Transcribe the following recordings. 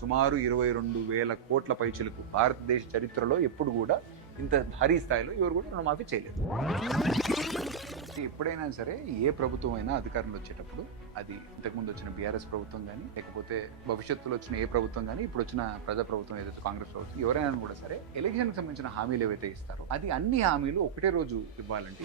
సుమారు 22,000 కోట్ల పైచిలకు భారతదేశ చరిత్రలో ఎప్పుడు కూడా ఇంత భారీ స్థాయిలో ఎవరు కూడా రుణమాఫీ చేయలేదు. ఎప్పుడైనా సరే ఏ ప్రభుత్వం అయినా అధికారంలో వచ్చేటప్పుడు, అది ఇంతకుముందు వచ్చిన బీఆర్ఎస్ ప్రభుత్వం కానీ, లేకపోతే భవిష్యత్తులో వచ్చిన ఏ ప్రభుత్వం కానీ, ఇప్పుడు వచ్చిన ప్రజా ప్రభుత్వం ఏదైతే కాంగ్రెస్ ప్రభుత్వం, ఎవరైనా కూడా సరే ఎలక్షన్కి సంబంధించిన హామీలు ఏవైతే ఇస్తారో అది అన్ని హామీలు ఒకటే రోజు ఇవ్వాలంటే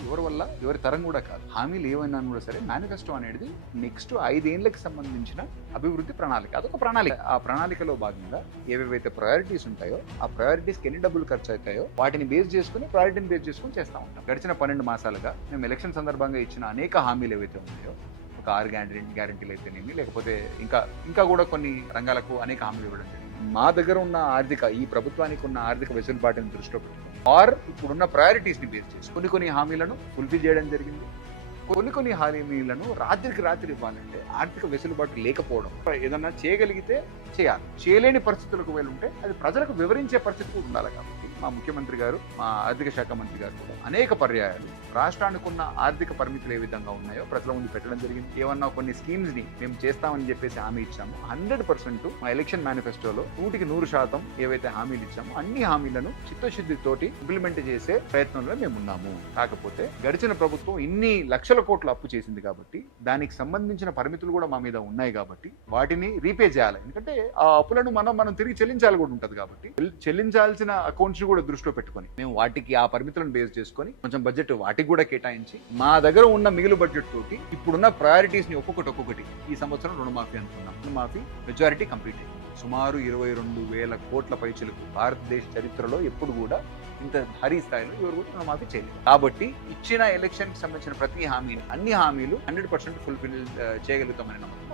ఎవరి తరం కూడా కాదు. హామీలు ఏమైనా కూడా సరే మేనిఫెస్టో అనేది నెక్స్ట్ 5 ఏళ్లకు సంబంధించిన అభివృద్ధి ప్రణాళిక. అదొక ప్రణాళిక. ఆ ప్రణాళికలో భాగంగా ఏవేవైతే ప్రయారిటీస్ ఉంటాయో ఆ ప్రయారిటీస్కి ఎన్ని డబ్బులు ఖర్చు అవుతాయో వాటిని బేస్ చేసుకుని, ప్రయారిటీని బేస్ చేసుకుని చేస్తూ ఉంటాం. గడిచిన 12 మాసాలుగా మేము ఎలక్షన్ సందర్భంగా ఇచ్చిన అనేక హామీలు ఏవైతే ఉన్నాయో, ఒక 6 గ్యారెంటీలు అయితేనేమి, లేకపోతే ఇంకా కూడా కొన్ని రంగాలకు అనేక హామీలు ఇవ్వడం జరిగింది. మా దగ్గర ఉన్న ఈ ప్రభుత్వానికి ఉన్న ఆర్థిక వెసులుబాటుని దృష్టిలో పెట్టుకుని ఇప్పుడున్న ప్రయారిటీస్ని బేస్ చేసి కొన్ని హామీలను ఫుల్ఫిల్ చేయడం జరిగింది. కొన్ని హామీలను రాత్రికి రాత్రి ఇవ్వాలంటే ఆర్థిక వెసులుబాటు లేకపోవడం, ఏదన్నా చేయగలిగితే చేయాలి, చేయలేని పరిస్థితులకు ఉంటే అది ప్రజలకు వివరించే పరిస్థితి కూడా ఉండాలి. కాబట్టి మా ముఖ్యమంత్రి గారు, మా ఆర్థిక శాఖ మంత్రి గారు కూడా అనేక పర్యాయాలు రాష్ట్రానికి ఉన్న ఆర్థిక పరిమితులు ఏ విధంగా ఉన్నాయో ప్రజల ముందు పెట్టడం జరిగింది. ఏమన్నా కొన్ని స్కీమ్స్ ని మేము చేస్తామని చెప్పేసి హామీ ఇచ్చాము. 100% మా ఎలక్షన్ మేనిఫెస్టోలో 100% ఏవైతే హామీలు ఇచ్చామో అన్ని హామీలను చిత్తశుద్ధితోటి ఇంప్లిమెంట్ చేసే ప్రయత్నంలో మేము ఉన్నాము. కాకపోతే గడిచిన ప్రభుత్వం ఇన్ని లక్షల కోట్ల అప్పు చేసింది కాబట్టి దానికి సంబంధించిన పరిమితులు కూడా మా మీద ఉన్నాయి కాబట్టి వాటిని రీపే చేయాలి. ఎందుకంటే ఆ అప్పులను మనం తిరిగి చెల్లించాలి కూడా ఉంటుంది. కాబట్టి చెల్లించాల్సిన అకౌంట్స్ కూడా దృష్టిలో పెట్టుకొని మేము వాటికి ఆ పరిమితులను బేస్ చేసుకొని కొంచెం బడ్జెట్ వాటికి కూడా కేటాయించి మా దగ్గర ఉన్న మిగులు బడ్జెట్ తోటి ఇప్పుడున్న ప్రయారిటీస్ ని ఒక్కొక్కటి ఈ సంవత్సరం రుణమాఫీ అనుకున్నాం. రుణమాఫీ మెజారిటీ కంప్లీట్ అయింది. సుమారు 22,000 కోట్ల పైచిలకు భారతదేశ చరిత్రలో ఎప్పుడు కూడా ఇంత భారీ స్థాయిలో ఎవరు కూడా రుణమాఫీ చేయలేదు. కాబట్టి ఇచ్చిన ఎలక్షన్ కి సంబంధించిన ప్రతి హామీని, అన్ని హామీలు 100% ఫుల్ఫిల్ చేయగలుగుతామని నమ్మకం.